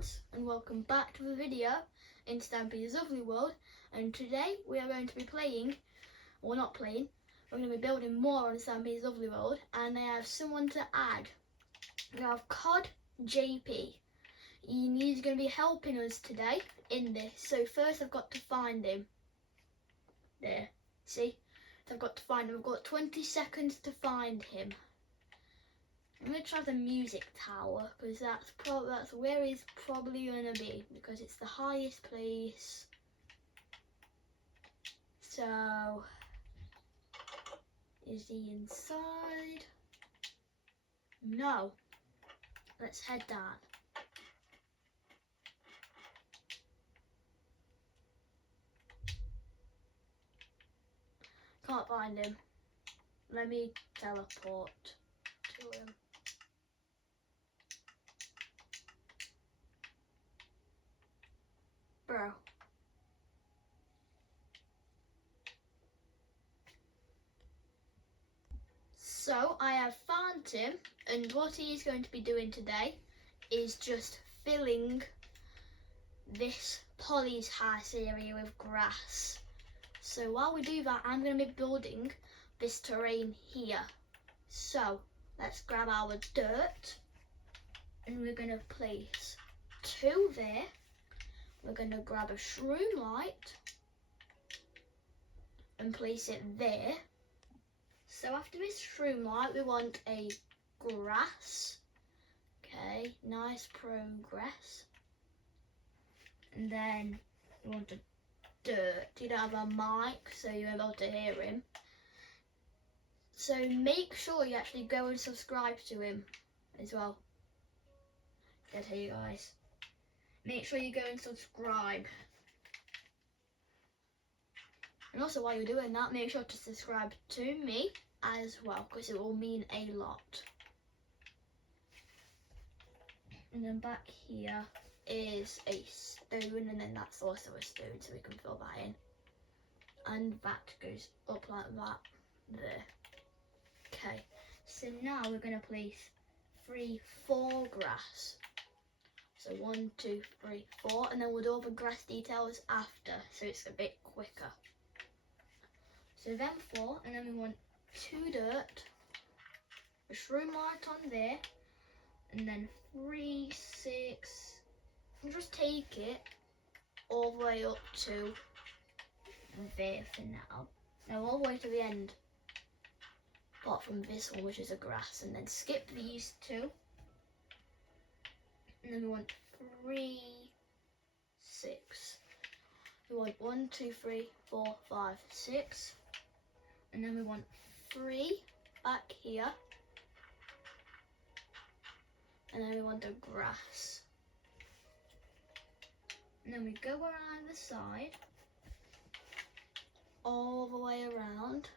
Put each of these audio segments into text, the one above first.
Kaiden-Buildz, and welcome back to the video in Stampy's lovely world. And today we are going to be playing, or not playing, we're going to be building more on Stampy's lovely world, and I have someone to add. We have Cod JP. He's going to be helping us today in this. So first I've got to find him. There, see? So I've got to find him. I've got 20 seconds to find him. I'm going to try the music tower because that's where he's probably going to be, because it's the highest place. So, is he inside? No. Let's head down. Can't find him. Let me teleport to him. Bro. So I have found him, and what he's going to be doing today is just filling this Polly's house area with grass. So while we do that, I'm going to be building this terrain here. So let's grab our dirt, and we're going to place 2 there. We're going to grab a shroom light and place it there. So after this shroom light, we want a grass. Okay, nice progress. And then we want a dirt. You don't have a mic, so you're able to hear him. So make sure you actually go and subscribe to him as well. Good to you guys. Make sure you go and subscribe. And also while you're doing that, make sure to subscribe to me as well, because it will mean a lot. And then back here is a stone, and then that's also a stone, so we can fill that in. And that goes up like that, there. Okay, so now we're going to place 4 grass. So 1, 2, 3, 4, and then we'll do all the grass details after, so it's a bit quicker. So then 4, and then we want 2 dirt, a shroom light on there, and then 3, 6, and just take it all the way up to there for now. Now all the way to the end, apart from this one, which is a grass, and then skip these 2. And then we want 3, 6. We want 1, 2, 3, 4, 5, 6. And then we want 3 back here. And then we want a grass. And then we go around the side, all the way around.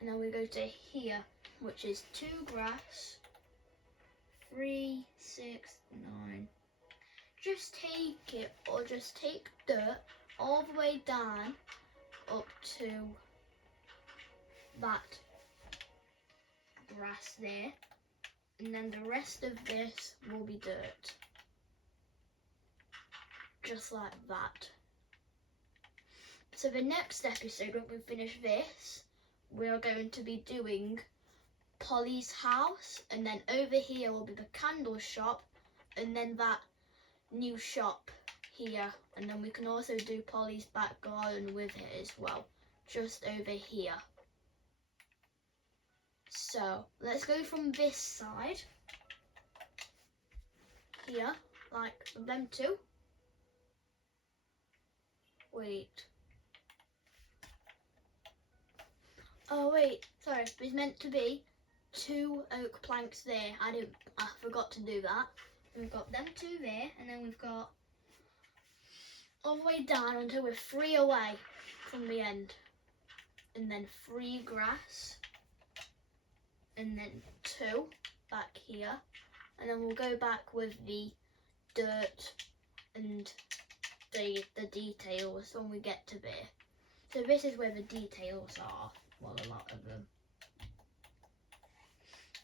And then we go to here, which is 2 grass. 3, 6, 9. Just take it, or just take dirt all the way down up to that grass there, and then the rest of this will be dirt, just like that. So the next episode, when we finish this, we are going to be doing Polly's house, and then over here will be the candle shop, and then that new shop here, and then we can also do Polly's back garden with it as well, just over here. So let's go from this side here, like them 2. Wait. Oh wait, sorry, there's meant to be 2 oak planks there. I forgot to do that. We've got them 2 there, and then we've got all the way down until we're 3 away from the end. And then 3 grass. And then 2 back here. And then we'll go back with the dirt and the details when we get to there. So this is where the details are. Well, a lot of them.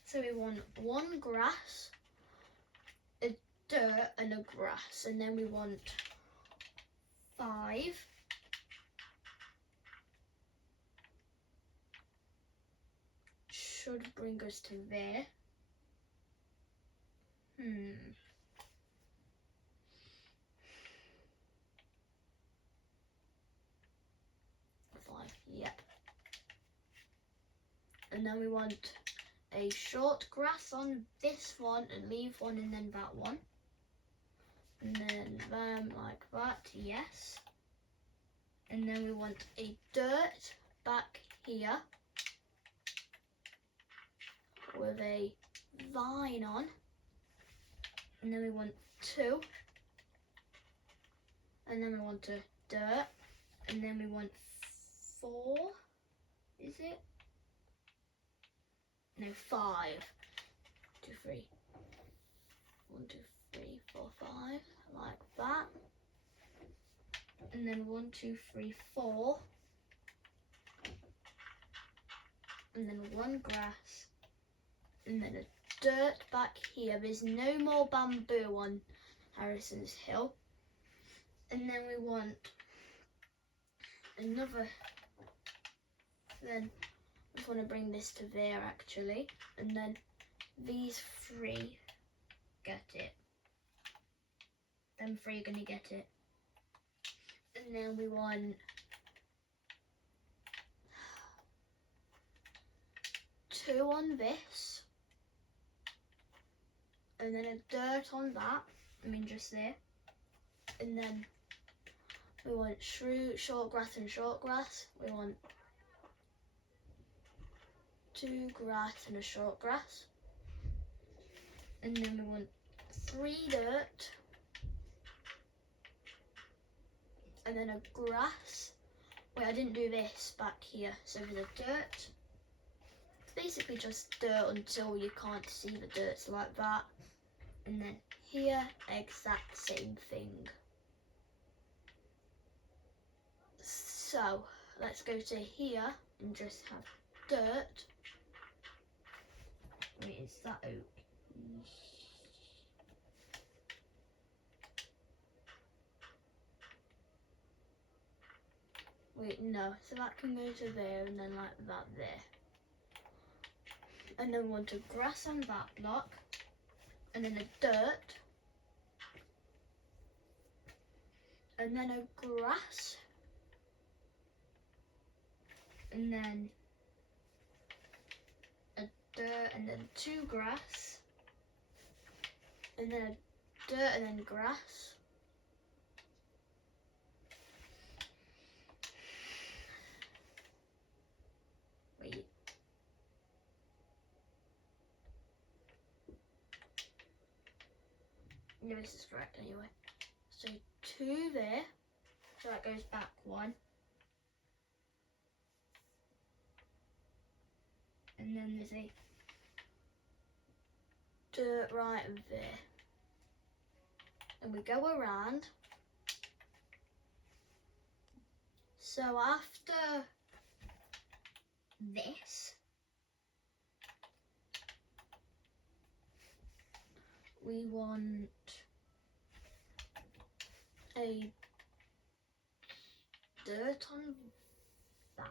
So we want 1 grass, a dirt and a grass, and then we want 5. Should bring us to there. 5, yep. And then we want a short grass on this one and leave one and then that one. And then them like that, yes. And then we want a dirt back here with a vine on. And then we want 2. And then we want a dirt. And then we want 4. Is it? No, 5. 2, 3. 1, 2, 3, 4, 5. Like that. And then 1, 2, 3, 4. And then 1 grass. And then a dirt back here. There's no more bamboo on Harrison's Hill. And then we want another. Then I just want to bring this to there actually. And then these 3 get it. Them 3 are going to get it. And then we want 2 on this. And then a dirt on that. I mean just there. And then we want short grass and short grass. We want 2 grass and a short grass. And then we want 3 dirt. And then a grass. Wait, I didn't do this back here. So there's a dirt. It's basically just dirt until you can't see the dirt, so like that. And then here, exact same thing. So let's go to here and just have dirt. Wait, is that oak? Wait, no. So that can go to there and then like that there. And then we want a grass on that block. And then a dirt. And then a grass. And then a dirt and then 2 grass. And then a dirt and then grass. Wait. No, this is correct anyway. So 2 there. So that goes back 1. And then there's a dirt right there. And we go around. So after this, we want a dirt on that.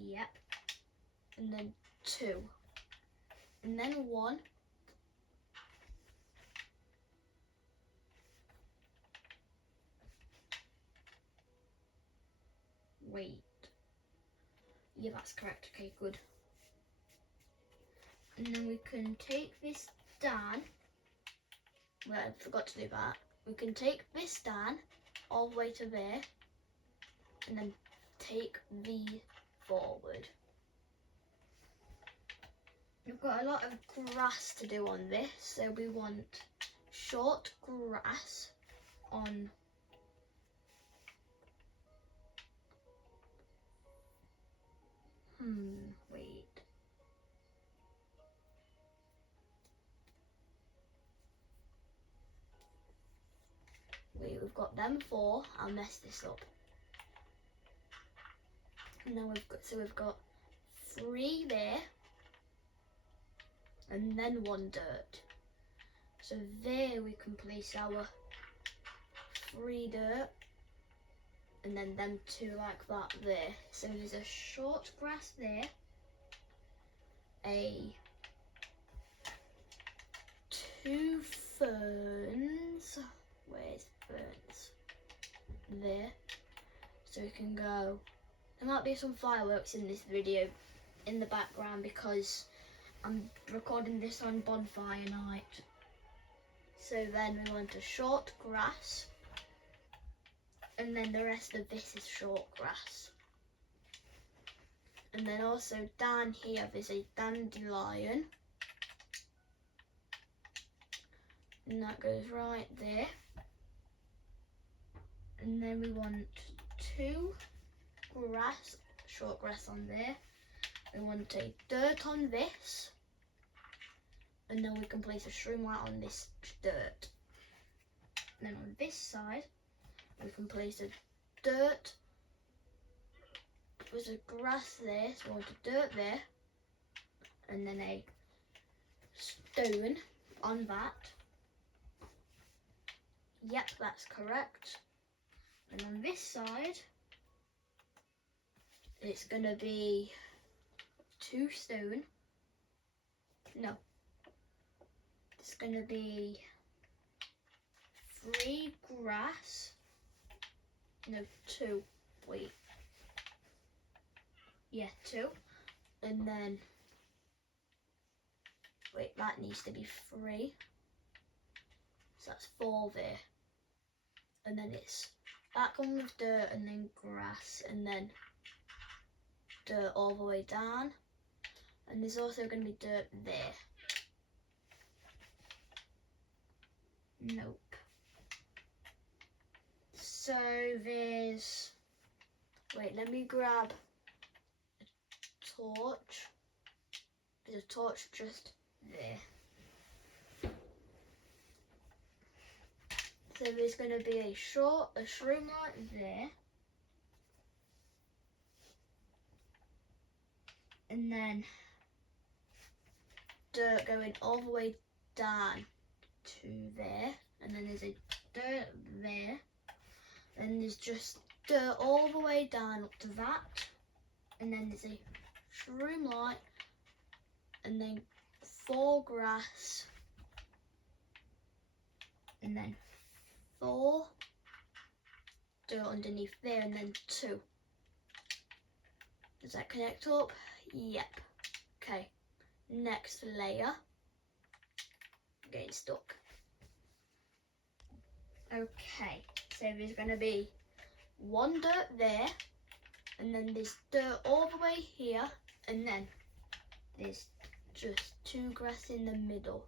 Yep. And then 2. And then 1. Wait. Yeah, that's correct. Okay, good. And then we can take this down. Well, I forgot to do that. We can take this down all the way to there. And then take these forward. We've got a lot of grass to do on this, so we want short grass on wait. Wait, we've got them 4. I'll mess this up. And now we've got 3 there. and then one dirt. So there we can place our 3 dirt, and then them 2 like that there. So there's a short grass there, a 2 ferns. Where's ferns? There. So we can go. There might be some fireworks in this video in the background because I'm recording this on bonfire night. So then we want a short grass, and then the rest of this is short grass. And then also down here there's a dandelion, and that goes right there. And then we want 2 grass, short grass on there. We want a dirt on this, and then we can place a shroomlight on this dirt. And then on this side we can place a dirt. There's a grass there, so we want a dirt there, and then a stone on that. Yep, that's correct. And on this side it's gonna be 2 stone. No, it's gonna be 3 grass. No, 2. Wait. Yeah, 2. And then, wait, that needs to be 3. So that's 4 there. And then it's back on with dirt and then grass and then dirt all the way down. And there's also going to be dirt there. Nope. So there's, wait, let me grab a torch. There's a torch just there. So there's going to be a shroomlight there. And then dirt going all the way down to there. And then there's a dirt there. And there's just dirt all the way down up to that. And then there's a shroomlight. And then 4 grass. And then 4 dirt underneath there, and then 2. Does that connect up? Yep. Okay. Next layer. I'm getting stuck. Okay. So there's going to be 1 dirt there, and then there's dirt all the way here, and then there's just 2 grass in the middle.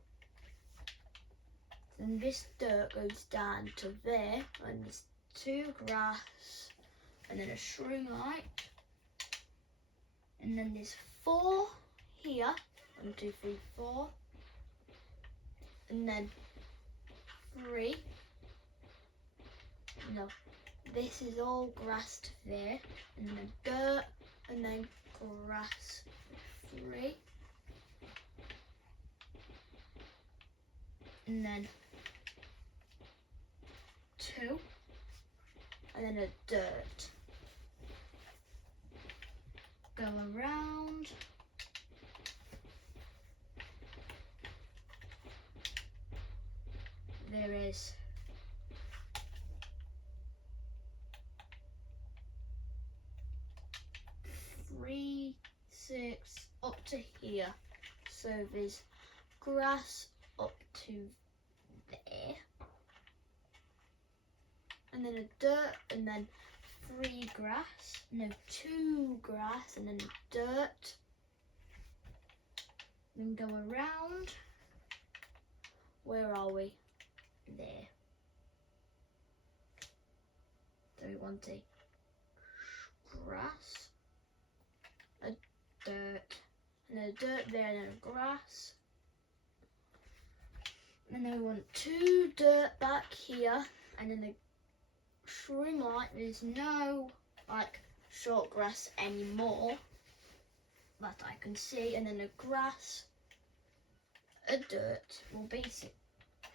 And this dirt goes down to there, and there's 2 grass, and then a shroomlight, and then there's 4 here, 1, 2, 3, 4, and then 3. No, this is all grass to there, and then dirt, and then grass. 3, and then 2, and then a dirt. Go around. There is 3, 6 up to here. So there's grass up to there. And then a dirt, and then 3 grass. No, 2 grass, and then dirt. Then go around. Where are we? There. So we want a grass, a dirt, and a dirt there, and a grass. And then we want 2 dirt back here, and then a shroomlight. There's no like short grass anymore that I can see, and then a grass, a dirt, well basic,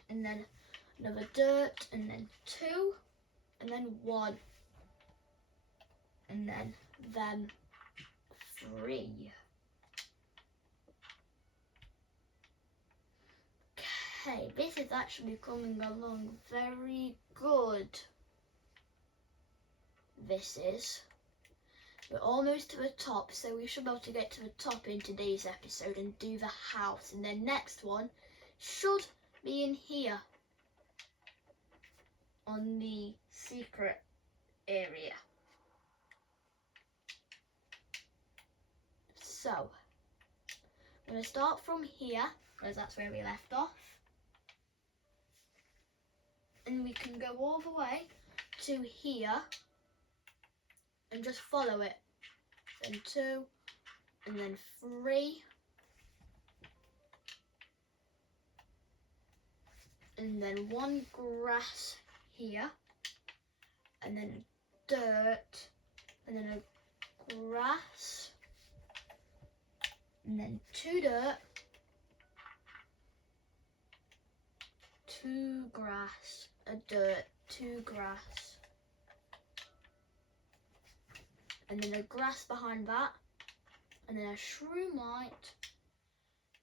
and then another dirt, and then 2, and then 1, and then 3. Okay, this is actually coming along very good. This is. We're almost to the top, so we should be able to get to the top in today's episode and do the house. And the next one should be in here on the secret area. So, I'm going to start from here, because that's where we left off. And we can go all the way to here and just follow it. Then 2, and then 3, and then 1 grass here, and then dirt, and then a grass, and then 2 dirt, 2 grass, a dirt, 2 grass, and then a grass behind that, and then a shroom light,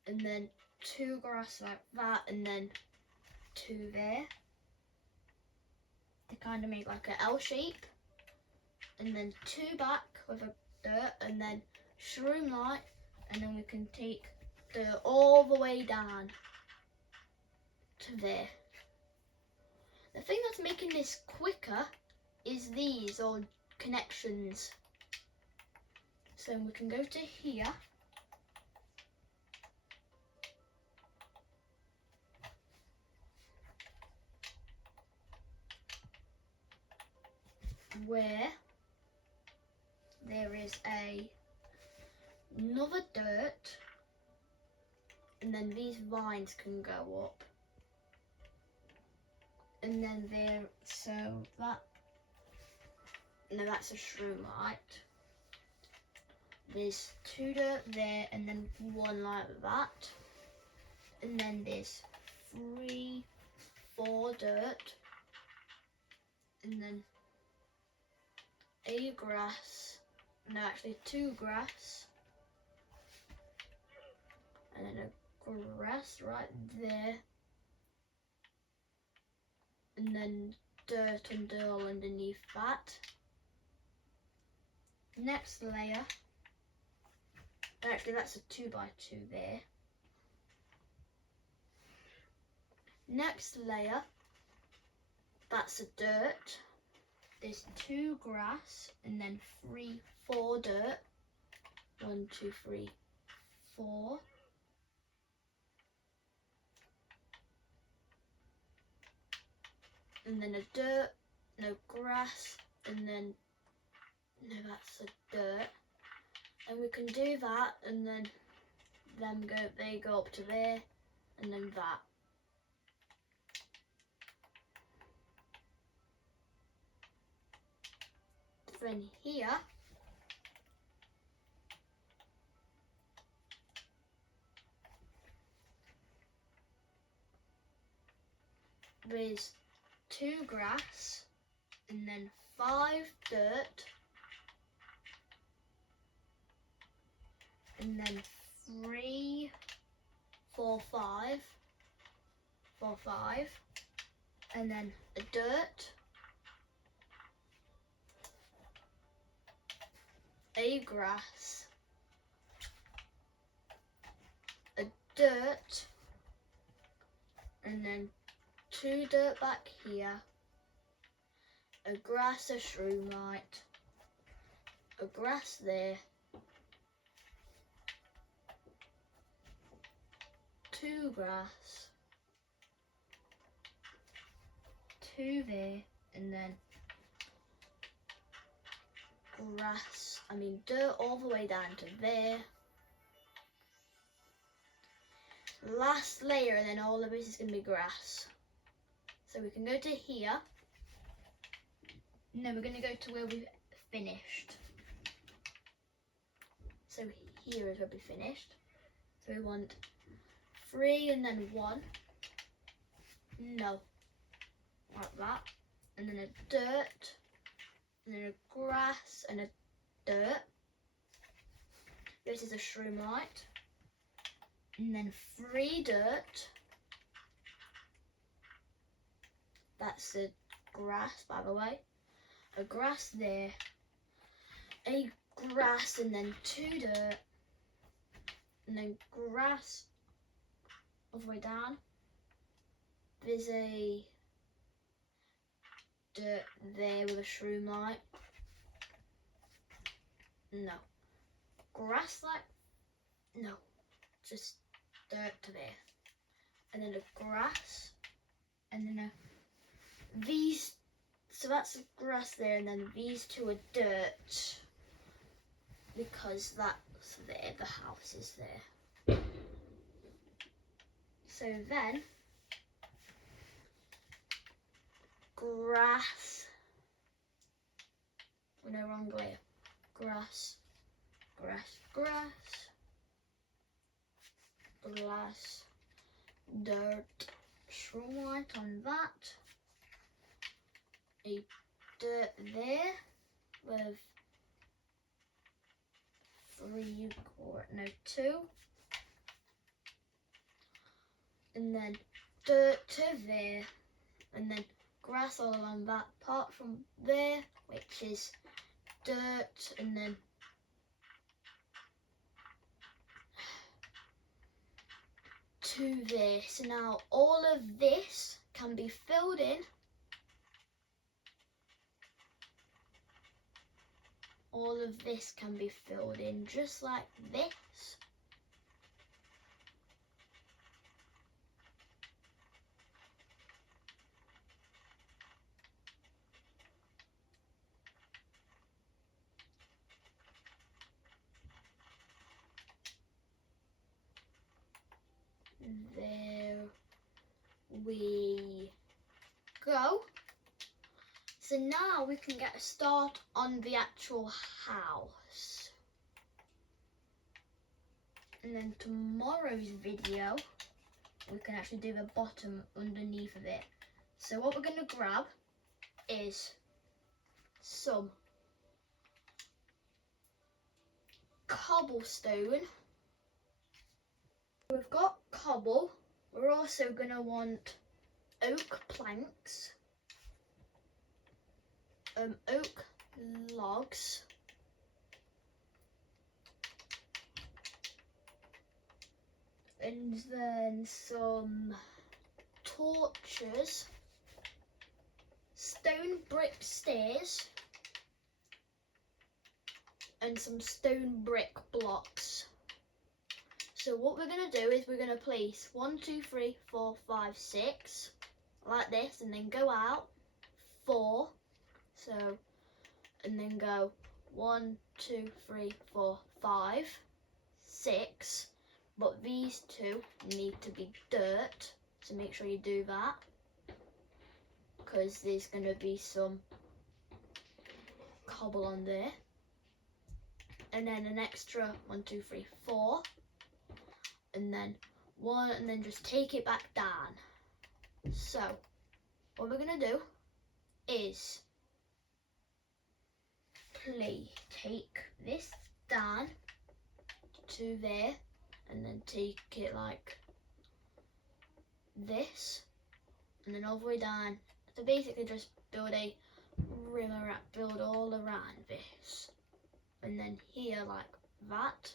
and then 2 grass like that, and then 2 there to kind of make like an L shape, and then 2 back with a dirt, and then shroom light, and then we can take dirt all the way down to there. The thing that's making this quicker is these old connections. So we can go to here, where there is another dirt, and then these vines can go up, and then there, so that, no, that's a shroom light. There's 2 dirt there, and then 1 like that, and then there's 3, 4 dirt, and then a grass, no, actually 2 grass, and then a grass right there, and then dirt and dirt all underneath that. Next layer, actually that's a 2 by 2 there. Next layer, that's a dirt. There's 2 grass, and then 3, 4 dirt. 1, 2, 3, 4. And then a dirt, no grass, and then, no, that's a dirt. And we can do that, and then they go up to there, and then that. Then here, there's 2 grass, and then 5 dirt, and then 3, 4, 5, 4, 5, and then a dirt, a grass, a dirt, and then 2 dirt back here, a grass, a shroom light, a grass there, 2 grass, 2 there, and then dirt all the way down to there. Last layer, and then all of this is going to be grass. So we can go to here. No, we're going to go to where we've finished. So here is where we finished. So we want 3 and then 1. No. Like that. And then a dirt. And then a grass and a dirt. This is a shroom light. And then 3 dirt. That's the grass, by the way. A grass there. A grass and then 2 dirt. And then grass all the way down. There's a dirt there with a shroom light. No. Grass light? No. Just dirt to there. And then a grass. And then these. So that's the grass there, and then these 2 are dirt. Because that's there, the house is there. So then, grass. Oh, no, wrong way. Grass, grass, grass. Glass, dirt, shroom light on that. A dirt there with 3 or no 2. And then dirt to there. And then grass all along that part from there, which is dirt, and then to there. So now all of this can be filled in. All of this can be filled in just like this. There we go. So now we can get a start on the actual house. And then tomorrow's video, we can actually do the bottom underneath of it. So what we're going to grab is some cobblestone. We've got cobble. We're also going to want oak planks, oak logs, and then some torches, stone brick stairs, and some stone brick blocks. So what we're going to do is we're going to place 1, 2, 3, 4, 5, 6 like this, and then go out 4. So, and then go 1, 2, 3, 4, 5, 6. But these 2 need to be dirt, so make sure you do that, because there's going to be some cobble on there. And then an extra 1, 2, 3, 4. And then 1, and then just take it back down. So what we're going to do is take this down to there, and then take it like this, and then all the way down. So basically just build a rim around, build all around this, and then here like that.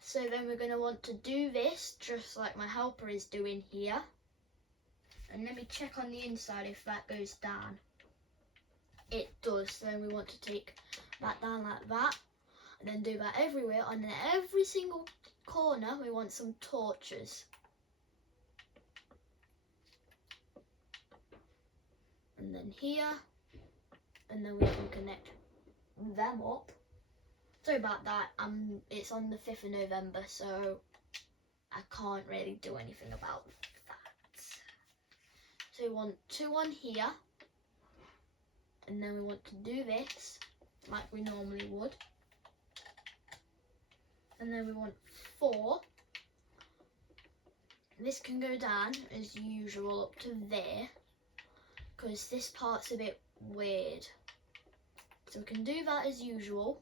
So then we're going to want to do this just like my helper is doing here. And let me check on the inside if that goes down. It does. So then we want to take that down like that, and then do that everywhere. And in every single corner we want some torches. And then here, and then we can connect them up. Sorry about that, it's on the 5th of November, so I can't really do anything about that. So we want 2 on here, and then we want to do this like we normally would. And then we want 4. This can go down as usual up to there, because this part's a bit weird. So we can do that as usual.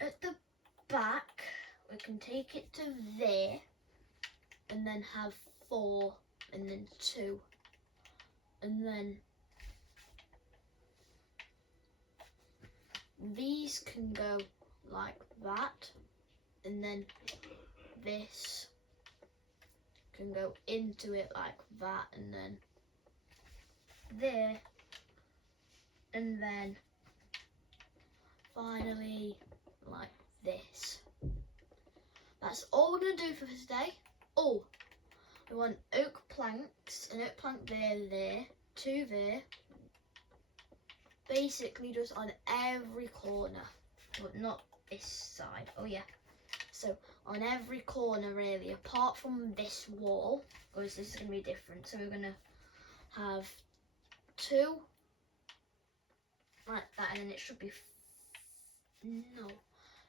At the back, we can take it to there, and then have 4, and then 2, and then these can go like that, and then this can go into it like that, and then there, and then finally like this. That's all we're going to do for today. Oh, we want oak planks, an oak plank there, 2 there, basically just on every corner, but not this side. Oh yeah, so on every corner really, apart from this wall, because this is going to be different. So we're going to have 2 like that, and then it should be no,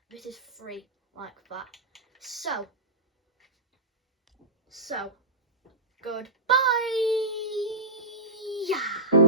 this is 3 like that. So goodbye. Yeah.